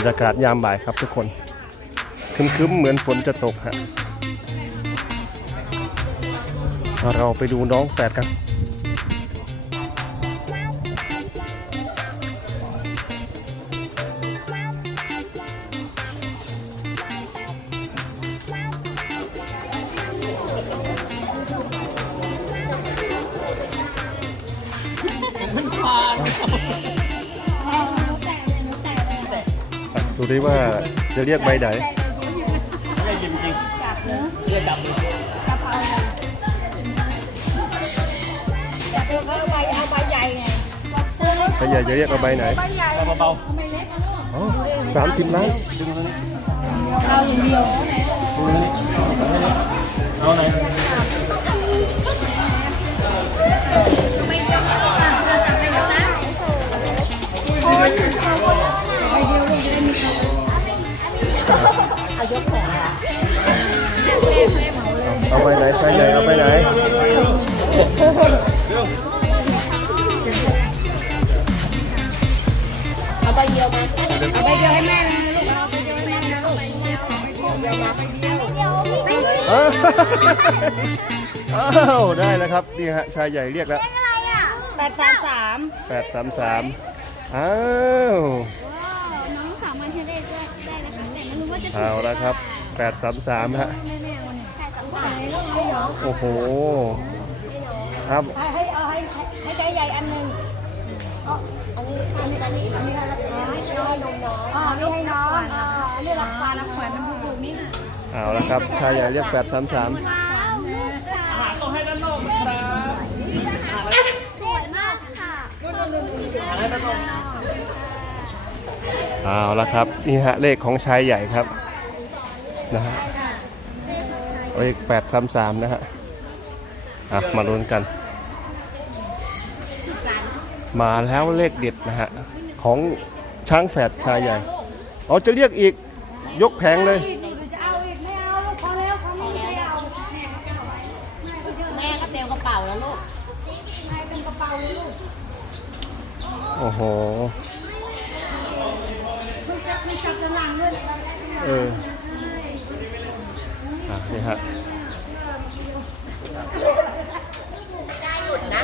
รยากาศยามบ่ายครับทุกคนคึ้มๆเหมือนฝนจะตกฮะเราไปดูน้องแฝดกัน ดูดิว่าจะเรียกใบไหนเอาใบเอาใบใหญ่ไงใครอยากจะเรียกเอาใบไหนเบาสามสิบล้านเอาอย่างเดียวๆเอาไหน ไหนใครใหญ่เอาใบไหนเอาใบเดียวมาเอาใบเดียวให้แม่นะลูกเอาใบเดียวให้แม่นะลูกเดียวใบเดียวมาใบเดียวใบเดียวอ้าวได้แล้วครับนี่ฮะชายใหญ่เรียกแล้วแปดสามสามแปดสามสามอ้าวน้องสาวมาเทเลด้วยได้เลยค่ะแต่ไม่รู้ว่าจะเอาล้วครับแปดสามสามฮะ โอ้โห ครับ ให้ให้เอาให้ให้ใจใหญ่อันหนึ่งอันนี้อันนี้อันนี้อันนี้ให้น้องน้องอ๋อนี่ให้น้องอ๋ออันนี้รักปลารักแขวนน้ำผูกนี่นะเอาแล้วครับ ชายใหญ่เรียกแปดสามสามว้าวลูกสาวต้องให้ด้านนอกนะครับสวยมากค่ะให้ด้านนอกเอาแล้วครับ นี่ฮะเลขของชายใหญ่ครับนะฮะ เลขแปดสามสามนะฮะ อะ มาลุ้นกัน มาแล้วเลขเด็ดนะฮะ ของช้างแฝดชายใหญ่อ๋อจะเรียกอีกยกแผงเลยจะเอาอีกไม่เอาพอแล้วเขาไม่เอาแม่ก็เตรียมกระเป๋าแล้วลูกแม่เป็นกระเป๋าเลยลูกโอ้โหไม่จับจะหลังด้วยเออ อะนี่ฮะนะ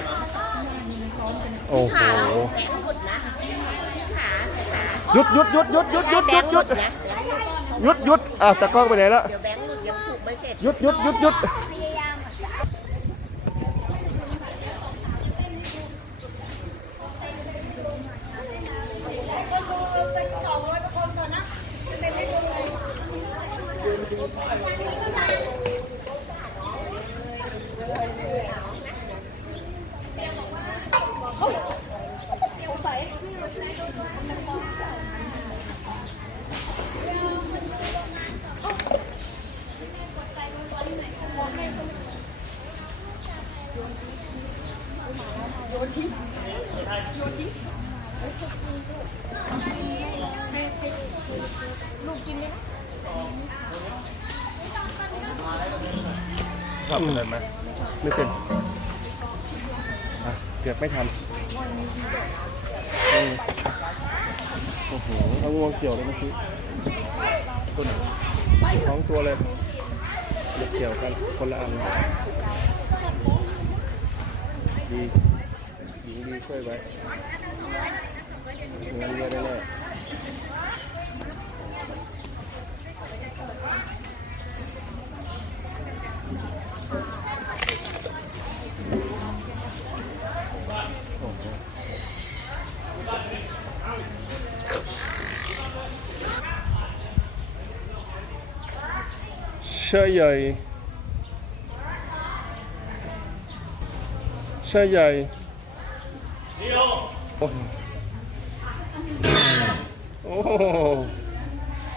โอ้โหขาเราแบงค์หมดนะขาขาหยุดหยุดหยุดหยุดหยุดหยุดแบหยุงดค์หหยุดมดนะหยุดหยุดอะตะกล้องไปไหนแล้วเดี๋ยวแบงค์หมดยังผูกไม่เสร็จหยุดหยุดหยุดหยุด พยายามอะครับเลยไหมไม่เป็นอะเกือบไม่ทันอืมโอ้โหเอางวงเกี่ยวเลยเมื่อกี้ตัวไหนสองตัวเลยเกี่ยวกันคนละอันดีหญิงดีช่วยไว้งั้นเยอะแน่ๆ ช่ใหญ่ใช่ใหญ่โอ้โห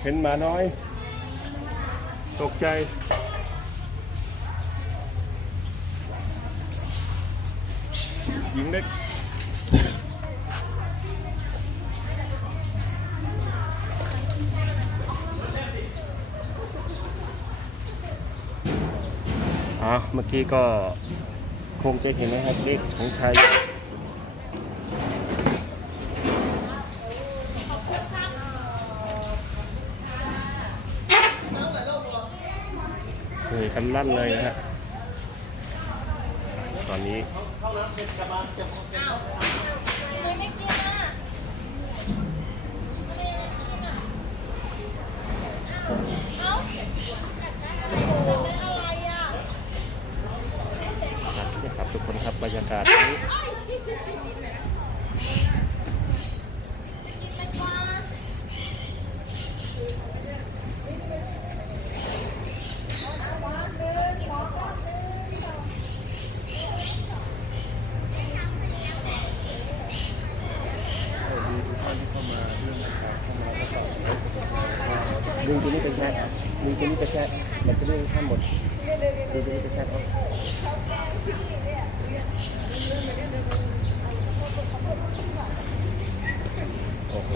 เห็นหมาน้อย ตกใจ หญิงเล็ก อ่เมื่อกี้ก็คงจะเห็นไหมครับเจ๊กของชายเฮ้กันลั่นเลยนะฮะตอนนี้ รับบรยากาศนี้ดึงตัวนี้ไปแช่ดึงตัวนี้ไปแช่มันจะไม่ข้ามหมดดึงตัวนี้ไปแช่ครับ โอ้โห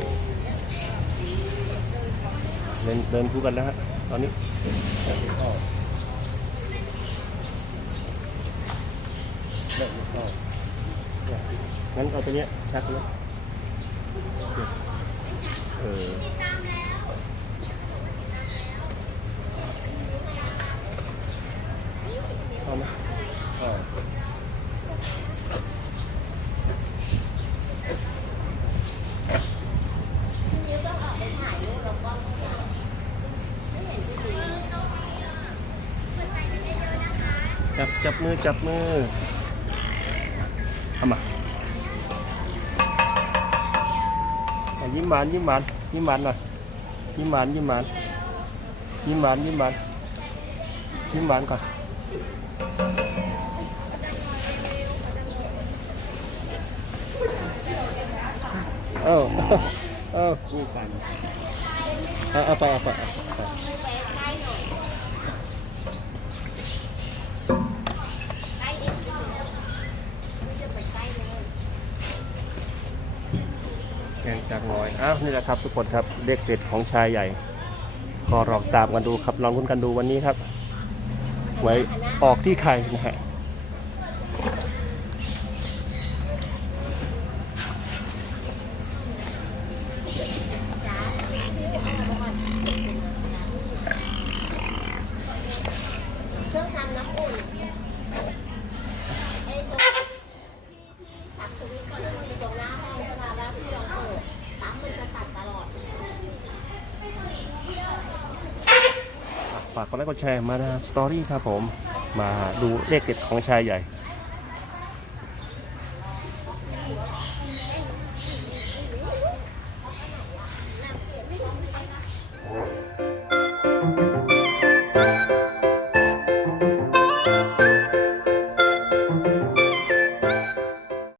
เดินเดินคู่กันแล้วฮะตอนนี้เข้าเดินเข้างั้นเอาตัวเนี้ยชักเลยเออเอาไหมเอา จับจับมือจับมือเอามายิ้มหวานยิ้มหวานยิ้มหวานหน่อยยิ้มหวานยิ้มหวานยิ้มหวานยิ้มหวานยิ้มหวานก่อนเออเออคู่กันเอาเอาไปเอาไปเอาไป จากน้อยอ้าวนี่แหละครับทุกคนครับเลขเด็ดของชายใหญ่ก็ลองตามกันดูครับลองคุ้นกันดูวันนี้ครับ ไว้ออกที่ใครนะฮะ เครื่องทำน้ำอุ่นไอ้ตรงที่ที่สับสวิตช์ที่มันอยู่ตรงหน้าห้องใช่ป่ะแล้วพี่ลองเปิดปั๊มมันจะตัดตลอด ฝากกดไลค์กดแชร์มานะสตอรี่ครับผม มาดูเลขเด็ดของชายใหญ่